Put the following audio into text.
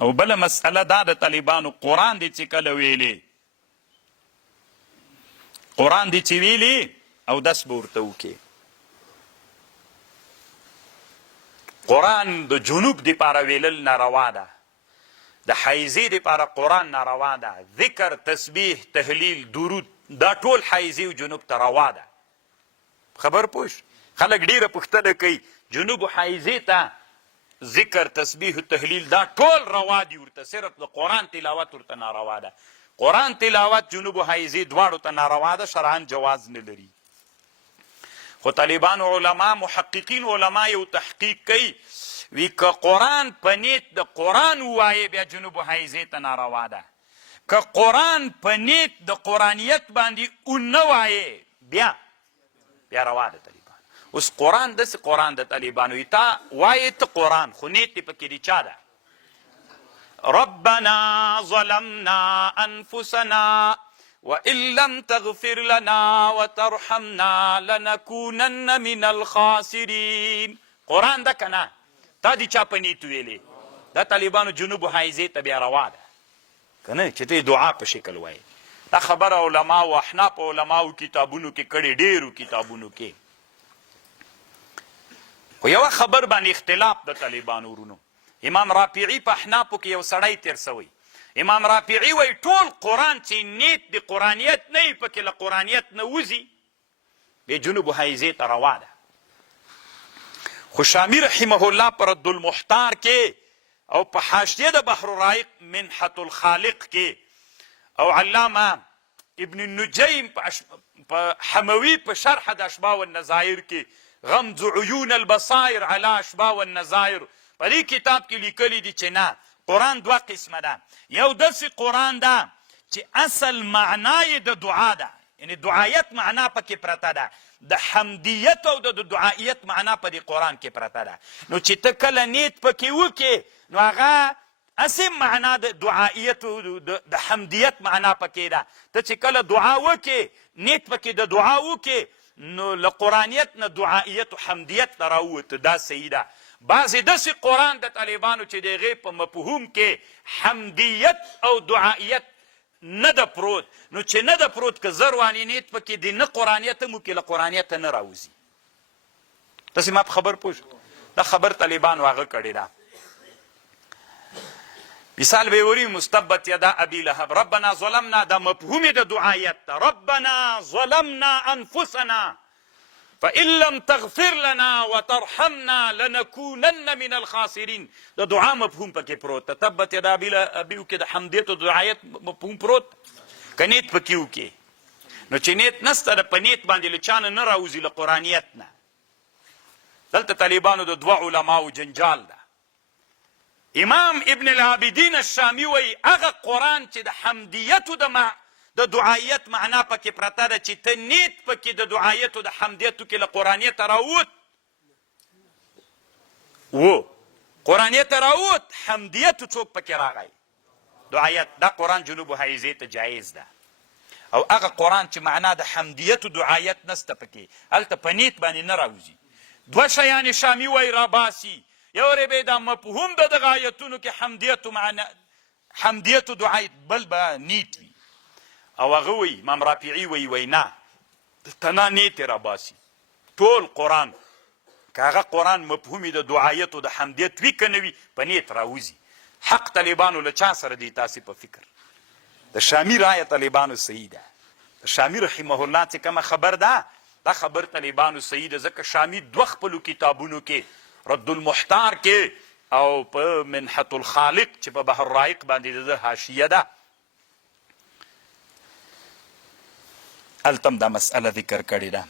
او بله مسئله دا د طالبانو قرآن دی چې کله ویلی قرآن دی چې ویلی او دس به ورته وکړي قرآن د جنوب دپاره ویلل ناروا ده د حیزې دپاره قرآن ناروا ده ذکر تسبیح تحلیل درود دا ټول حیزې و جنوب ته روا ده خبر پوش خلک ډیره پوښتنه کوي جنوب حیزې ته ذکر تسبیح تحلیل دا ټول روا دي ورته صرف د قرآن تلاوت ورته ناروا ده قرآن تلاوت جنوب حیزې دواړو ته ناروا ده شرعاً جواز نه لري خو طالبان علما محققین علما یو تحقیق کوي وی که قرآن په نیت د قرآن ووایې بیا جنوب حیزې ته ناروا ده که قرآن په نیت د قرآنیت باندې ونه وایې بیا روا ده طالبان اوس قرآن داسې قرآن د طالبانو وي تا وایې ته قرآن خو نیت دې پکې د چا ده ربنا ظلمنا انفسنا وإن لم تغفر لنا وترحمنا لنكونن من الخاسرين قرآن ده کنه تا دی چا په نیت ویلې دا طالبانو جنوب حیزې ته بیا روا ده کنه چې ته دعا په شکل وایې دا خبره علماو احناف علماو کتابونو کې کړې ډېرو کتابونو کې خو یوه خبر باندې اختلاف د طالبانو ورونو امام رافعي په احنافو کې یو سړی تیر سوی امام رافعي وایي ټول قرآن چې نیت د قرآنیت نه وي پکې له قرآنیت نه وځي بیا جنوب حیزې ته روا ده خو شامی رحمه الله پر رد المحتار کې او په حاشیه د بحر الرائق منحة الخالق کې او علامه ابن النجیم په حموي په شرح د اشباح والنظائر کې غمز عیون البصائر علی اشباح والنظائر په دې کتاب کې لیکلي دي چې نه قرآن دوه قسمه ده یو داسې قرآن ده چې اصل معنا یې د دعا ده یعنی دعایت معنا پکې پرته ده د حمدیت او د دعایت معنا په دې قرآن کې پرته ده نو چې ته کله نیت پکې وکې نو هغه اسې معنا د دعایت او د حمدیت معنا پکې ده ته چې کله دعا وکې نیت پکې د دعا وکې نو له قرآنیت نه دعایت او حمدیت ته راووته دا صحیح ده بعضې داسې قرآن د طالبانو چې د هغې په مفهوم کې حمدیت او دعایت نه ده پروت نو چې نه ده پروت که زر وانې نیت پکې د نه قرآنیت هم وکړي له قرآنیته نه راوځي تاسې ما په خبر پوه دا خبر طالبانو هغه کړې ده مثال به وری مستبت یدا ابي لهب ربنا ظلمنا دا مفهوم د دعایت ده ربنا ظلمنا انفسنا فإن لم تغفر لنا وترحمنا لنكونن من الخاسرين د دعا مفهوم پکې پروت تبت یدا ابي کې د حمدیت او دعایت مفهوم پروت که نیت پکې وکې نو چې نیت نسته د په نیت باندې له چانه نه راوځي له قرآنیت نه دلته طالبانو د دوه علماو جنجال ده امام ابن العابدین الشامی وایي هغه قرآن چې د حمدیت او د دعایت معنا پکې پرته ده چې ته نیت پکې د دعایت او د حمدیتو کې له قرآنیت راووت قرآنیت راووت حمدیتو څوک پکې راغی دعایت دا قرآن جنوب حیزې ته جایز ده او هغه قرآن چې معنا د حمدیت او دعایت نسته پکې هلته په نیت باندې نه راوځي دوه شیان شامی وایي راباسي یو ربې دا مفهوم د دغه آیتونو کې حمدیت او دعایت بل به نیت وي او هغه وایي امام رافعي وایي نه تنا نیت راباسي ټول قرآن که هغه قرآن مفهومي د دعایت او د حمدیت وي که نه وي په نیت راوځي حق طالبانو له چا سره دی تاسې په فکر د شامی رایه طالبانو صحیح ده د شامی رحمه الله چې کومه خبر ده دا خبر طالبانو صحیح ده ځکه شامی دوه خپلو کتابونو کې رد المحتار کې او په منحة الخالق چې په بحر الرائق باندې د ده حاشیه ده هلته هم دا مسئله ذکر کړې ده